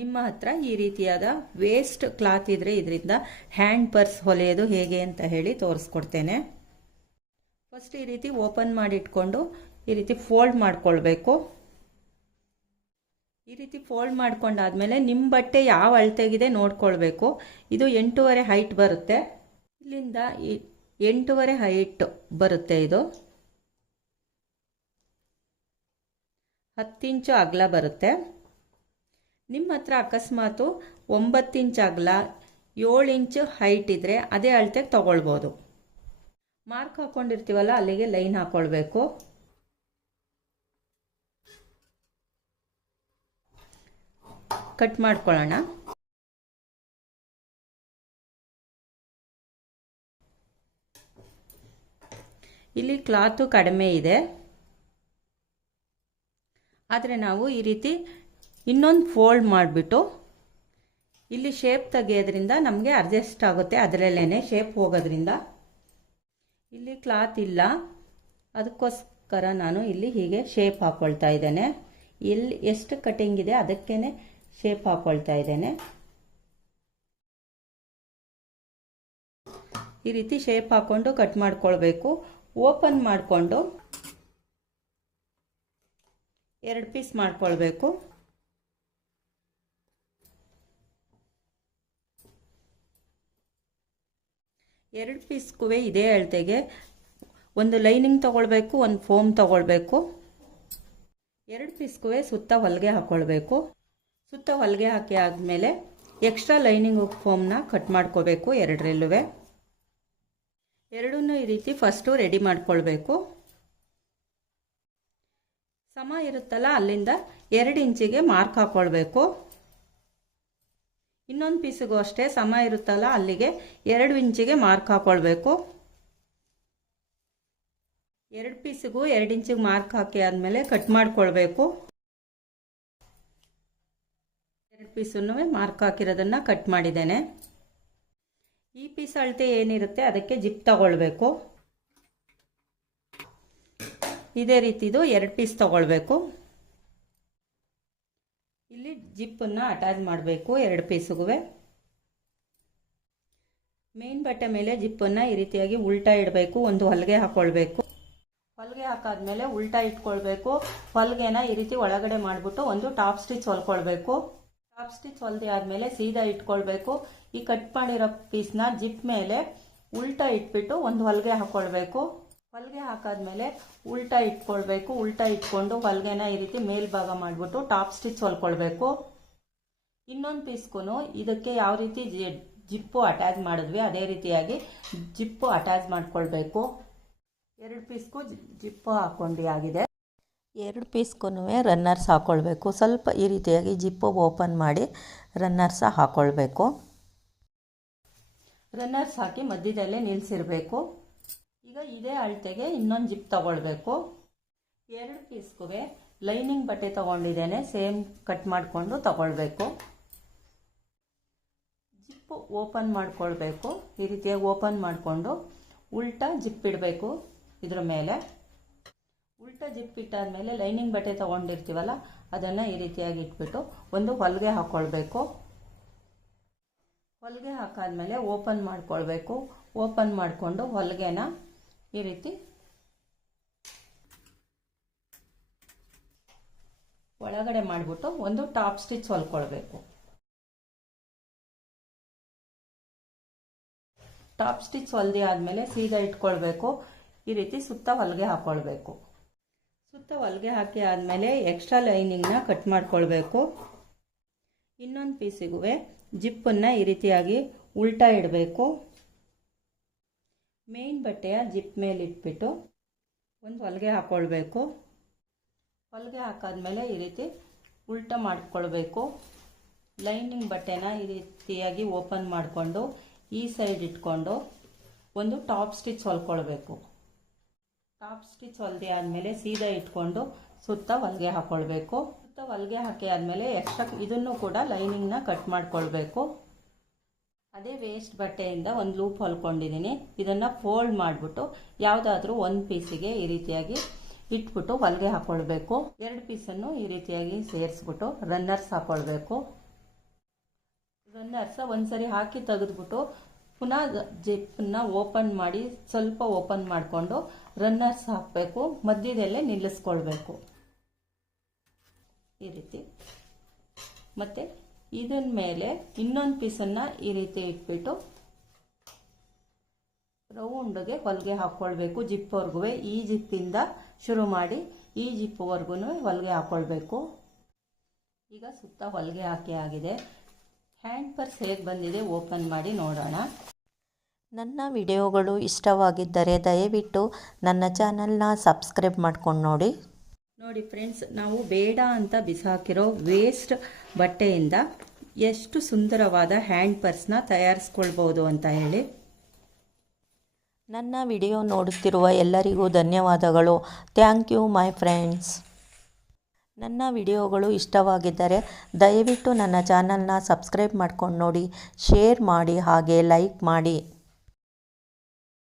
ನಿಮ್ಮ ಹತ್ರ ಈ ರೀತಿಯಾದ ವೇಸ್ಟ್ ಕ್ಲಾತ್ ಇದ್ರೆ ಇದರಿಂದ ಹ್ಯಾಂಡ್ ಪರ್ಸ್ ಹೊಲೆಯೋದು ಹೇಗೆ ಅಂತ ಹೇಳಿ ತೋರಿಸ್ಕೊಡ್ತೇನೆ. ಫಸ್ಟ್ ಈ ರೀತಿ ಓಪನ್ ಮಾಡಿ ಇಟ್ಕೊಂಡು ಈ ರೀತಿ ಫೋಲ್ಡ್ ಮಾಡ್ಕೊಳ್ಬೇಕು. ಈ ರೀತಿ ಫೋಲ್ಡ್ ಮಾಡ್ಕೊಂಡಾದ್ಮೇಲೆ ನಿಮ್ಮ ಬಟ್ಟೆ ಯಾವ ಅಳತೆಗಿದೆ ನೋಡ್ಕೊಳ್ಬೇಕು. ಇದು 8.5 ಹೈಟ್ ಬರುತ್ತೆ. ಇಲ್ಲಿಂದ 8.5 ಹೈಟ್ ಬರುತ್ತೆ. ಇದು 10 ಇಂಚು ಅಗಲ ಬರುತ್ತೆ. ನಿಮ್ಮ ಹತ್ರ ಅಕಸ್ಮಾತು 9 ಇಂಚ್ ಅಗಲ 7 ಇಂಚ್ ಹೈಟ್ ಇದ್ರೆ ಅದೇ ಅಳತೆಗೆ ತಗೊಳ್ಬೋದು. ಮಾರ್ಕ್ ಹಾಕೊಂಡಿರ್ತೀವಲ್ಲ ಅಲ್ಲಿಗೆ ಲೈನ್ ಹಾಕೊಳ್ಬೇಕು. ಕಟ್ ಮಾಡ್ಕೊಳ್ಳೋಣ. ಇಲ್ಲಿ ಕ್ಲಾತು ಕಡಿಮೆ ಇದೆ, ಆದರೆ ನಾವು ಈ ರೀತಿ ಇನ್ನೊಂದು ಫೋಲ್ಡ್ ಮಾಡಿಬಿಟ್ಟು ಇಲ್ಲಿ ಶೇಪ್ ತೆಗೆಯೋದ್ರಿಂದ ನಮಗೆ ಅಡ್ಜಸ್ಟ್ ಆಗುತ್ತೆ. ಅದರಲ್ಲೇ ಶೇಪ್ ಹೋಗೋದ್ರಿಂದ ಇಲ್ಲಿ ಕ್ಲಾತ್ ಇಲ್ಲ, ಅದಕ್ಕೋಸ್ಕರ ನಾನು ಇಲ್ಲಿ ಹೀಗೆ ಶೇಪ್ ಹಾಕ್ಕೊಳ್ತಾ ಇದ್ದೇನೆ. ಎಲ್ಲಿ ಎಷ್ಟು ಕಟಿಂಗ್ ಇದೆ ಅದಕ್ಕೇನೆ ಶೇಪ್ ಹಾಕ್ಕೊಳ್ತಾ ಇದ್ದೇನೆ. ಈ ರೀತಿ ಶೇಪ್ ಹಾಕ್ಕೊಂಡು ಕಟ್ ಮಾಡ್ಕೊಳ್ಬೇಕು. ಓಪನ್ ಮಾಡಿಕೊಂಡು 2 ಪೀಸ್ ಮಾಡ್ಕೊಳ್ಬೇಕು. ಎರಡು ಪೀಸ್ಗೂ ಇದೇ ಅಳತೆಗೆ ಒಂದು ಲೈನಿಂಗ್ ತಗೊಳ್ಬೇಕು, ಒಂದು ಫೋಮ್ ತಗೊಳ್ಬೇಕು. 2 ಪೀಸ್ಗೂ ಸುತ್ತ ಹೊಲಿಗೆ ಹಾಕ್ಕೊಳ್ಬೇಕು. ಸುತ್ತ ಹೊಲಿಗೆ ಹಾಕಿ ಆದಮೇಲೆ ಎಕ್ಸ್ಟ್ರಾ ಲೈನಿಂಗ್ ಫೋಮ್ನ ಕಟ್ ಮಾಡ್ಕೋಬೇಕು. ಎರಡರಲ್ಲೂ ಎರಡನ್ನೂ ಈ ರೀತಿ ಫಸ್ಟು ರೆಡಿ ಮಾಡ್ಕೊಳ್ಬೇಕು. ಸಮ ಇರುತ್ತಲ್ಲ ಅಲ್ಲಿಂದ 2 ಇಂಚಿಗೆ ಮಾರ್ಕ್ ಹಾಕ್ಕೊಳ್ಬೇಕು. ಇನ್ನೊಂದು ಪೀಸಿಗೂ ಅಷ್ಟೇ ಸಮ ಇರುತ್ತಲ್ಲ ಅಲ್ಲಿಗೆ 2 ಇಂಚಿಗೆ ಮಾರ್ಕ್ ಹಾಕ್ಕೊಳ್ಬೇಕು. 2 ಪೀಸಿಗೂ 2 ಇಂಚಿಗೆ ಮಾರ್ಕ್ ಹಾಕಿ ಆದಮೇಲೆ ಕಟ್ ಮಾಡ್ಕೊಳ್ಬೇಕು. 2 ಪೀಸನ್ನು ಮಾರ್ಕ್ ಹಾಕಿರೋದನ್ನು ಕಟ್ ಮಾಡಿದ್ದೇನೆ. ಈ ಪೀಸ್ ಅಳತೆ ಏನಿರುತ್ತೆ ಅದಕ್ಕೆ ಜಿಪ್ ತಗೊಳ್ಬೇಕು. ಇದೇ ರೀತಿದು 2 ಪೀಸ್ ತಗೊಳ್ಬೇಕು. ಇಲ್ಲಿ ಜಿಪ್ಪನ್ನು ಅಟ್ಯಾಚ್ ಮಾಡಬೇಕು 2 ಪೀಸ್ಗೂ. ಮೇನ್ ಬಟ್ಟೆ ಮೇಲೆ ಜಿಪ್ಪನ್ನು ಈ ರೀತಿಯಾಗಿ ಉಲ್ಟಾ ಇಡಬೇಕು. ಒಂದು ಹೊಲಿಗೆ ಹಾಕ್ಕೊಳ್ಬೇಕು. ಹೊಲಿಗೆ ಹಾಕಾದ್ಮೇಲೆ ಉಲ್ಟಾ ಇಟ್ಕೊಳ್ಬೇಕು. ಹೊಲಿಗೆನ ಈ ರೀತಿ ಒಳಗಡೆ ಮಾಡಿಬಿಟ್ಟು ಒಂದು ಟಾಪ್ ಸ್ಟಿಚ್ ಹೊಲ್ಕೊಳ್ಬೇಕು. ಟಾಪ್ ಸ್ಟಿಚ್ ಹೊಲ್ದಿ ಆದಮೇಲೆ ಸೀದಾ ಇಟ್ಕೊಳ್ಬೇಕು. ಈ ಕಟ್ ಮಾಡಿರೋ ಪೀಸ್ನ ಜಿಪ್ ಮೇಲೆ ಉಲ್ಟಾ ಇಟ್ಬಿಟ್ಟು ಒಂದು ಹೊಲಿಗೆ ಹಾಕ್ಕೊಳ್ಬೇಕು. ಹೊಲಿಗೆ ಹಾಕಾದ್ಮೇಲೆ ಉಲ್ಟಾ ಇಟ್ಕೊಳ್ಬೇಕು. ಉಲ್ಟಾ ಇಟ್ಕೊಂಡು ಹೊಲಿಗೆನ ಈ ರೀತಿ ಮೇಲ್ಭಾಗ ಮಾಡಿಬಿಟ್ಟು ಟಾಪ್ ಸ್ಟಿಚ್ ಹೊಲ್ಕೊಳ್ಬೇಕು. ಇನ್ನೊಂದು ಪೀಸ್ಗೂ ಇದಕ್ಕೆ ಯಾವ ರೀತಿ ಜಿಪ್ಪು ಅಟ್ಯಾಚ್ ಮಾಡಿದ್ವಿ ಅದೇ ರೀತಿಯಾಗಿ ಜಿಪ್ಪು ಅಟ್ಯಾಚ್ ಮಾಡ್ಕೊಳ್ಬೇಕು. 2 ಪೀಸ್ಗೂ ಜಿಪ್ಪು ಹಾಕ್ಕೊಂಡು ಆಗಿದೆ. 2 ಪೀಸ್ಗೂ ರನ್ನರ್ಸ್ ಹಾಕ್ಕೊಳ್ಬೇಕು. ಸ್ವಲ್ಪ ಈ ರೀತಿಯಾಗಿ ಜಿಪ್ಪು ಓಪನ್ ಮಾಡಿ ರನ್ನರ್ಸ್ ಹಾಕ್ಕೊಳ್ಬೇಕು. ರನ್ನರ್ಸ್ ಹಾಕಿ ಮಧ್ಯದಲ್ಲೇ ನಿಲ್ಲಿಸಿರಬೇಕು. ಈಗ ಇದೇ ಅಳತೆಗೆ ಇನ್ನೊಂದು ಜಿಪ್ ತಗೊಳ್ಬೇಕು. 2 ಪೀಸ್ಗೂ ಲೈನಿಂಗ್ ಬಟ್ಟೆ ತಗೊಂಡಿದ್ದೇನೆ. ಸೇಮ್ ಕಟ್ ಮಾಡಿಕೊಂಡು ತಗೊಳ್ಬೇಕು. ಜಿಪ್ಪು ಓಪನ್ ಮಾಡ್ಕೊಳ್ಬೇಕು. ಈ ರೀತಿಯಾಗಿ ಓಪನ್ ಮಾಡಿಕೊಂಡು ಉಲ್ಟಾ ಜಿಪ್ ಇಡಬೇಕು. ಇದ್ರ ಮೇಲೆ ಉಲ್ಟಾ ಜಿಪ್ ಇಟ್ಟಾದ್ಮೇಲೆ ಲೈನಿಂಗ್ ಬಟ್ಟೆ ತಗೊಂಡಿರ್ತೀವಲ್ಲ ಅದನ್ನು ಈ ರೀತಿಯಾಗಿ ಇಟ್ಬಿಟ್ಟು ಒಂದು ಹೊಲಿಗೆ ಹಾಕ್ಕೊಳ್ಬೇಕು. ಹೊಲಿಗೆ ಹಾಕಾದ್ಮೇಲೆ ಓಪನ್ ಮಾಡ್ಕೊಳ್ಬೇಕು. ಓಪನ್ ಮಾಡಿಕೊಂಡು ಹೊಲಿಗೆನ ಈ ರೀತಿ ಒಳಗಡೆ ಮಾಡಿಬಿಟ್ಟು ಒಂದು ಟಾಪ್ ಸ್ಟಿಚ್ ಹೊಲ್ಕೊಳ್ಬೇಕು. ಟಾಪ್ ಸ್ಟಿಚ್ ಹೊಲ್ದಿ ಆದಮೇಲೆ ಸೀದಾ ಇಟ್ಕೊಳ್ಬೇಕು. ಈ ರೀತಿ ಸುತ್ತ ಹೊಲಿಗೆ ಹಾಕ್ಕೊಳ್ಬೇಕು. ಸುತ್ತ ಹೊಲಿಗೆ ಹಾಕಿ ಆದಮೇಲೆ ಎಕ್ಸ್ಟ್ರಾ ಲೈನಿಂಗ್ನ ಕಟ್ ಮಾಡ್ಕೊಳ್ಬೇಕು. ಇನ್ನೊಂದು ಪೀಸಿಗೂ ಜಿಪ್ಪನ್ನು ಈ ರೀತಿಯಾಗಿ ಉಲ್ಟಾ ಇಡಬೇಕು. ಮೇನ್ ಬಟ್ಟೆಯ ಜಿಪ್ ಮೇಲೆ ಇಟ್ಬಿಟ್ಟು ಒಂದು ಹೊಲಿಗೆ ಹಾಕ್ಕೊಳ್ಬೇಕು. ಹೊಲಿಗೆ ಹಾಕಾದ್ಮೇಲೆ ಈ ರೀತಿ ಉಲ್ಟಾ ಮಾಡ್ಕೊಳ್ಬೇಕು. ಲೈನಿಂಗ್ ಬಟ್ಟೆನ ಈ ರೀತಿಯಾಗಿ ಓಪನ್ ಮಾಡಿಕೊಂಡು ಈ ಸೈಡ್ ಇಟ್ಕೊಂಡು ಒಂದು ಟಾಪ್ ಸ್ಟಿಚ್ ಹೊಲ್ಕೊಳ್ಬೇಕು. ಟಾಪ್ ಸ್ಟಿಚ್ ಹೊಲ್ದಿ ಆದಮೇಲೆ ಸೀದಾ ಇಟ್ಕೊಂಡು ಸುತ್ತ ಹೊಲಿಗೆ ಹಾಕ್ಕೊಳ್ಬೇಕು. ಸುತ್ತ ಹೊಲಿಗೆ ಹಾಕಿ ಆದಮೇಲೆ ಎಕ್ಸ್ಟ್ರಾ ಇದನ್ನು ಕೂಡ ಲೈನಿಂಗ್ನ ಕಟ್ ಮಾಡ್ಕೊಳ್ಬೇಕು. ಅದೇ ವೇಸ್ಟ್ ಬಟ್ಟೆಯಿಂದ ಒಂದು ಲೂಪ್ ಹೊಲ್ಕೊಂಡಿದ್ದೀನಿ. ಇದನ್ನು ಫೋಲ್ಡ್ ಮಾಡಿಬಿಟ್ಟು ಯಾವುದಾದ್ರೂ ಒಂದು ಪೀಸಿಗೆ ಈ ರೀತಿಯಾಗಿ ಇಟ್ಬಿಟ್ಟು ಹೊಲಿಗೆ ಹಾಕ್ಕೊಳ್ಬೇಕು. 2 ಪೀಸನ್ನು ಈ ರೀತಿಯಾಗಿ ಸೇರಿಸ್ಬಿಟ್ಟು ರನ್ನರ್ಸ್ ಹಾಕ್ಕೊಳ್ಬೇಕು. ರನ್ನರ್ಸ ಒಂದ್ಸರಿ ಹಾಕಿ ತೆಗೆದ್ಬಿಟ್ಟು ಪುನಃ ಜಿಪ್ಪನ್ನ ಓಪನ್ ಮಾಡಿ ಸ್ವಲ್ಪ ಓಪನ್ ಮಾಡಿಕೊಂಡು ರನ್ನರ್ಸ್ ಹಾಕಬೇಕು, ಮಧ್ಯದಲ್ಲೇ ನಿಲ್ಲಿಸ್ಕೊಳ್ಬೇಕು ಈ ರೀತಿ. ಮತ್ತು ಇದನ್ನ ಮೇಲೆ ಇನ್ನೊಂದು ಪೀಸನ್ನು ಈ ರೀತಿ ಇಟ್ಬಿಟ್ಟು ರೌಂಡ್ಗೆ ಹೊಲಿಗೆ ಹಾಕ್ಕೊಳ್ಬೇಕು. ಜಿಪ್ವರೆಗೂ ಈ ಜಿಪ್ಪಿಂದ ಶುರು ಮಾಡಿ ಈ ಜಿಪ್ವರೆಗೂ ಹೊಲಿಗೆ ಹಾಕ್ಕೊಳ್ಬೇಕು. ಈಗ ಸುತ್ತ ಹೊಲಿಗೆ ಹಾಕಿ ಆಗಿದೆ. ಹ್ಯಾಂಡ್ ಪರ್ಸ್ ಹೇಗೆ ಬಂದಿದೆ ಓಪನ್ ಮಾಡಿ ನೋಡೋಣ. ನನ್ನ ವಿಡಿಯೋಗಳು ಇಷ್ಟವಾಗಿದ್ದರೆ ದಯವಿಟ್ಟು ನನ್ನ ಚಾನಲ್ನ ಸಬ್ಸ್ಕ್ರೈಬ್ ಮಾಡ್ಕೊಂಡು ನೋಡಿ. ನೋಡಿ ಫ್ರೆಂಡ್ಸ್, ನಾವು ಬೇಡ ಅಂತ ಬಿಸಾಕಿರೋ ವೇಸ್ಟ್ ಬಟ್ಟೆಯಿಂದ ಎಷ್ಟು ಸುಂದರವಾದ ಹ್ಯಾಂಡ್ ಪರ್ಸ್ನ ತಯಾರಿಸ್ಕೊಳ್ಬೋದು ಅಂತ ಹೇಳಿ. ನನ್ನ ವಿಡಿಯೋ ನೋಡುತ್ತಿರುವ ಎಲ್ಲರಿಗೂ ಧನ್ಯವಾದಗಳು. Thank you my friends. ನನ್ನ ವಿಡಿಯೋಗಳು ಇಷ್ಟವಾಗಿದ್ದರೆ ದಯವಿಟ್ಟು ನನ್ನ ಚಾನಲ್ನ ಸಬ್ಸ್ಕ್ರೈಬ್ ಮಾಡ್ಕೊಂಡು ನೋಡಿ, ಶೇರ್ ಮಾಡಿ ಹಾಗೆ ಲೈಕ್ ಮಾಡಿ.